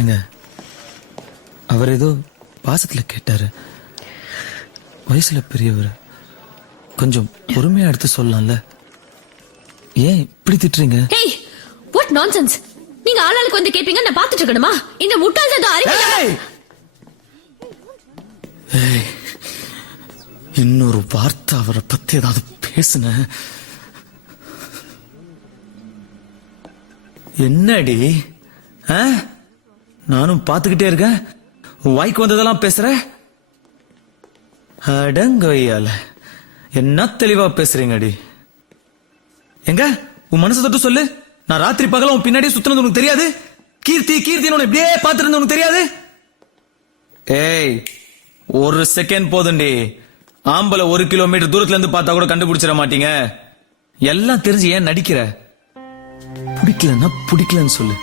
ஏங்க அவர் ஏதோ பாசத்துல கேட்டாரு. வயசுல பெரியவர், கொஞ்சம் பொறுமையா எடுத்து சொல்லலாம்ல. ஏன் இப்படி திட்டுறீங்க? Hey, what nonsense. நீங்க ஆளாளுக்கு வந்து கேப்பீங்க, நான் பாத்துட்டு இருக்கணுமா? இந்த முட்டாள் தான் அறிவு. இன்னொரு வார்த்தை அவரை பத்தி ஏதாவது பேசுன. என்னடி நானும் பாத்துக்கிட்டே இருக்கேன், வாய்க்கு வந்ததெல்லாம் பேசுற. அடங்கொய்யால என்ன தெளிவா பேசுறீங்க அடி. எங்க உன் மனசை தொட்டு சொல்லு. நான் ராத்திரி பகல உன் பின்னாடியே சுத்தினது உனக்கு தெரியாது? கீர்த்தி கீர்த்தின்னு இப்படியே பாத்துட்டு உனக்கு தெரியாது? ஏய், ஒரு செகண்ட் போதுண்டி. ஆம்பளை 1 கிலோமீட்டர் தூரத்துல இருந்து பார்த்தா கூட கண்டுபிடிச்சிட மாட்டீங்க. எல்லாம் தெரிஞ்சு ஏன் நடிக்கிற? பிடிக்கலன்னா பிடிக்கலன்னு சொல்லு.